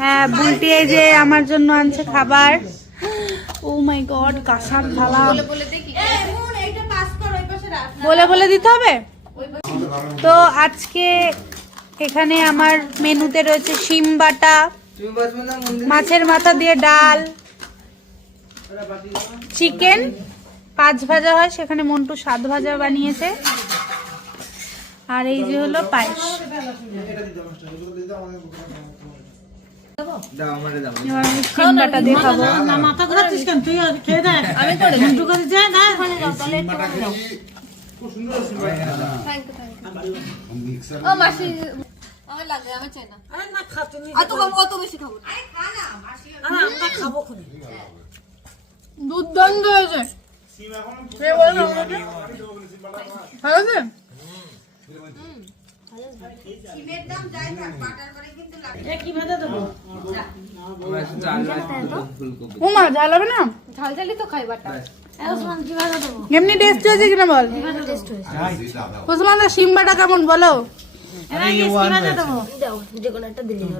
হ্যাঁ বুলটি এই যে আমার জন্য আনছে খাবার। ও মাই গড, কাঁসার থালা। বলে বলে দিতে হবে। তো আজকে এখানে আমার মেনুতে রয়েছে শিম বাটা, মাছের মাথা দিয়ে ডাল, চিকেন 5 ভাজা হয়, সেখানে মন্টু 7 ভাজা বানিয়েছে, আর এই যে হলো পায়েস। শিম বাটা দিয়ে খাবো। দুর্দান্ত হয়েছে। ভালো আছে? উমা ঝাল হবে না? ঝাল ঝালই তো খাই বাটা। এমনি টেস্ট হয়েছে কিনা বল। ওসমান দা শিম বাটা কেমন বলো? যে কোনো একটা দিলেই হলো।